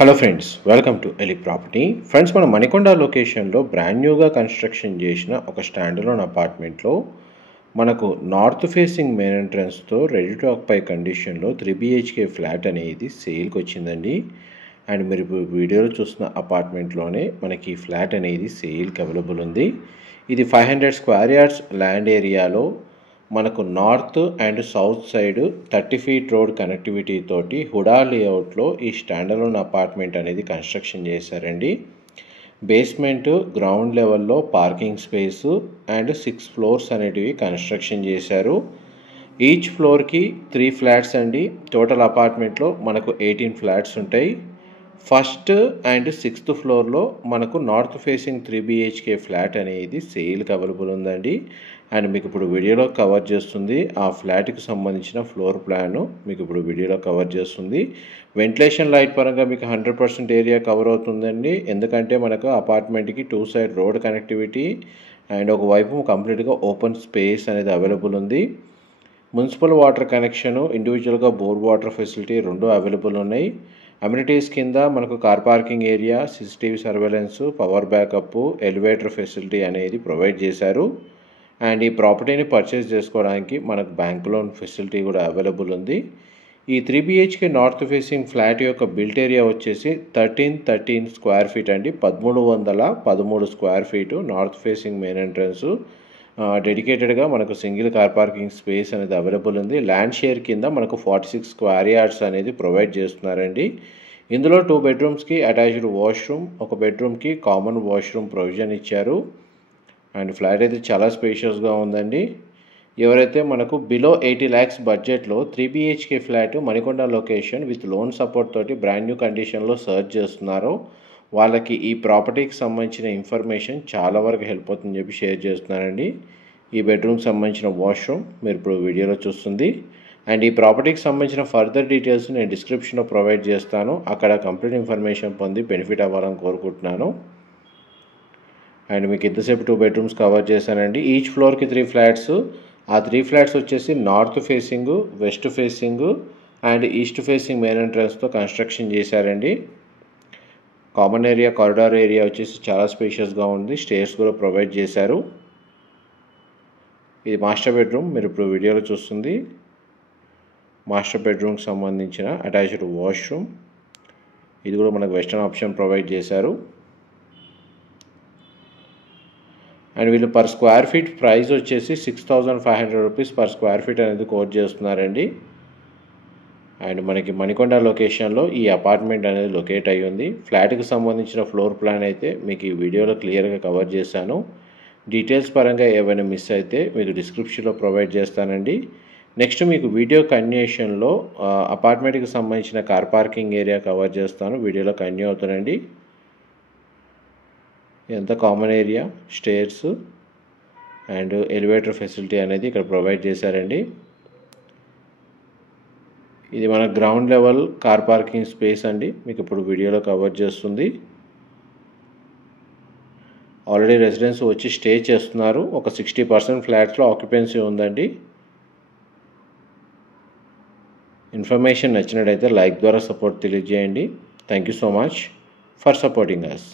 Hello friends, welcome to Eli property. Friends, మన మణికొండ లొకేషన్లో brand న్యూగా కన్స్ట్రక్షన్ చేసిన ఒక స్టాండర్లోన్ అపార్ట్మెంట్లో మనకు నార్త్ ఫేసింగ్ మెయిన్ ఎంట్రన్స్తో రెడీ టు ఆక్యుపై కండిషన్లో 3 BHK ఫ్లాట్ అనేది సేల్కి వచ్చిందండి. అండ్ మీరు ఇప్పుడు వీడియోలో చూస్తున్న అపార్ట్మెంట్లోనే మనకి ఈ ఫ్లాట్ అనేది సేల్కి అవైలబుల్ ఉంది. ఇది 500 స్క్వేర్ యార్డ్స్ ల్యాండ్ ఏరియాలో మనకు north and south side 30 feet road connectivity తోటి హుడా లేఅవుట్లో ఈ స్టాండర్లోన్ అపార్ట్మెంట్ అనేది కన్స్ట్రక్షన్ చేశారండి. బేస్మెంట్, గ్రౌండ్ లెవెల్లో పార్కింగ్ స్పేసు అండ్ 6 ఫ్లోర్స్ అనేటివి కన్స్ట్రక్షన్ చేశారు. ఈచ్ ఫ్లోర్కి 3 ఫ్లాట్స్ అండి. టోటల్ అపార్ట్మెంట్లో మనకు 18 ఫ్లాట్స్ ఉంటాయి. ఫస్ట్ అండ్ 6th ఫ్లోర్లో మనకు నార్త్ ఫేసింగ్ 3 BHK ఫ్లాట్ అనేది సేల్కి అవైలబుల్ ఉందండి. అండ్ మీకు ఇప్పుడు వీడియోలో కవర్ చేస్తుంది ఆ ఫ్లాట్కి సంబంధించిన ఫ్లోర్ ప్లాను మీకు ఇప్పుడు వీడియోలో కవర్ చేస్తుంది. వెంటిలేషన్ లైట్ పరంగా మీకు 100% ఏరియా కవర్ అవుతుందండి. ఎందుకంటే మనకు అపార్ట్మెంట్కి 2 సైడ్ రోడ్ కనెక్టివిటీ అండ్ ఒకవైపు కంప్లీట్గా ఓపెన్ స్పేస్ అనేది అవైలబుల్ ఉంది. మున్సిపల్ వాటర్ కనెక్షను, ఇండివిజువల్గా బోర్ వాటర్ ఫెసిలిటీ రెండు అవైలబుల్ ఉన్నాయి. అమ్యూనిటీస్ కింద మనకు car parking area, CCTV surveillance, power backup, elevator facility అనేది ప్రొవైడ్ చేశారు. అండ్ ఈ ప్రాపర్టీని పర్చేస్ చేసుకోవడానికి మనకు బ్యాంక్ లోన్ ఫెసిలిటీ కూడా అవైలబుల్ ఉంది. ఈ 3 BHK నార్త్ ఫేసింగ్ ఫ్లాట్ యొక్క బిల్ట్ ఏరియా వచ్చేసి 1313 స్క్వేర్ ఫీట్ అండి. 1313 square feet north facing main entrance. డెడికేటెడ్గా మనకు సింగిల్ కార్ పార్కింగ్ స్పేస్ అనేది అవైలబుల్ ఉంది. ల్యాండ్ షేర్ కింద మనకు 46 స్క్వేర్ యార్డ్స్ అనేది ప్రొవైడ్ చేస్తున్నారండి. ఇందులో 2 బెడ్రూమ్స్కి అటాచ్డ్ వాష్రూమ్, ఒక బెడ్రూమ్కి కామన్ వాష్రూమ్ ప్రొవిజన్ ఇచ్చారు. అండ్ ఫ్లాట్ అయితే చాలా స్పేషియస్గా ఉందండి. ఎవరైతే మనకు బిలో 80 lakhs బడ్జెట్లో 3 BHK flat Manikonda location with loan support తోటి బ్రాండ్ న్యూ కండిషన్లో సర్చ్ చేస్తున్నారో వాళ్ళకి ఈ ప్రాపర్టీకి సంబంధించిన ఇన్ఫర్మేషన్ చాలా వరకు హెల్ప్ అవుతుందని చెప్పి షేర్ చేస్తున్నానండి. ఈ బెడ్రూమ్కి సంబంధించిన వాష్రూమ్ మీరు ఇప్పుడు వీడియోలో చూస్తుంది. అండ్ ఈ ప్రాపర్టీకి సంబంధించిన ఫర్దర్ డీటెయిల్స్ నేను డిస్క్రిప్షన్లో ప్రొవైడ్ చేస్తాను. అక్కడ కంప్లీట్ ఇన్ఫర్మేషన్ పొంది బెనిఫిట్ అవ్వాలని కోరుకుంటున్నాను. అండ్ మీకు ఇంతసేపు 2 బెడ్రూమ్స్ కవర్ చేశానండి. ఈచ్ ఫ్లోర్కి 3 ఫ్లాట్స్. ఆ 3 ఫ్లాట్స్ వచ్చేసి north facing, west facing and east facing main ఎంట్రన్స్తో కన్స్ట్రక్షన్ చేశారండి. కామన్ ఏరియా, కారిడార్ ఏరియా వచ్చేసి చాలా స్పేషియస్గా ఉంది. స్టేర్స్ కూడా ప్రొవైడ్ చేశారు. ఇది మాస్టర్ బెడ్రూమ్ మీరు ఇప్పుడు వీడియోలో చూస్తుంది. మాస్టర్ బెడ్రూమ్కి సంబంధించిన అటాచ్డ్ వాష్రూమ్. ఇది కూడా మనకు వెస్టర్న్ ఆప్షన్ ప్రొవైడ్ చేశారు. అండ్ వీళ్ళు పర్ స్క్వేర్ ఫీట్ ప్రైస్ వచ్చేసి 6500 రూపీస్ పర్ స్క్వేర్ ఫీట్ అనేది కోట్ చేస్తున్నారండి. అండ్ మనకి మణికొండ లొకేషన్లో ఈ అపార్ట్మెంట్ అనేది లొకేట్ అయ్యి ఉంది. ఫ్లాట్కి సంబంధించిన ఫ్లోర్ ప్లాన్ అయితే మీకు ఈ వీడియోలో క్లియర్గా కవర్ చేశాను. డీటెయిల్స్ పరంగా ఏమైనా మిస్ అయితే మీకు డిస్క్రిప్షన్లో ప్రొవైడ్ చేస్తానండి. నెక్స్ట్ మీకు వీడియో కంటిన్యూషన్లో అపార్ట్మెంట్కి సంబంధించిన కార్ పార్కింగ్ ఏరియా కవర్ చేస్తాను. వీడియోలో కంటిన్యూ అవుతానండి. ఇదంతా common area, stairs and elevator facility అనేది ఇక్కడ ప్రొవైడ్ చేశారండి. ఇది మన ground level car parking space అండి. మీకు ఇప్పుడు వీడియోలో కవర్ చేస్తుంది. ఆల్రెడీ రెసిడెన్స్ వచ్చి స్టే చేస్తున్నారు. ఒక 60% ఫ్లాట్స్లో ఆక్యుపెన్సీ ఉందండి. ఇన్ఫర్మేషన్ నచ్చినట్టయితే లైక్ ద్వారా సపోర్ట్ తెలియజేయండి. Thank you so much for supporting us.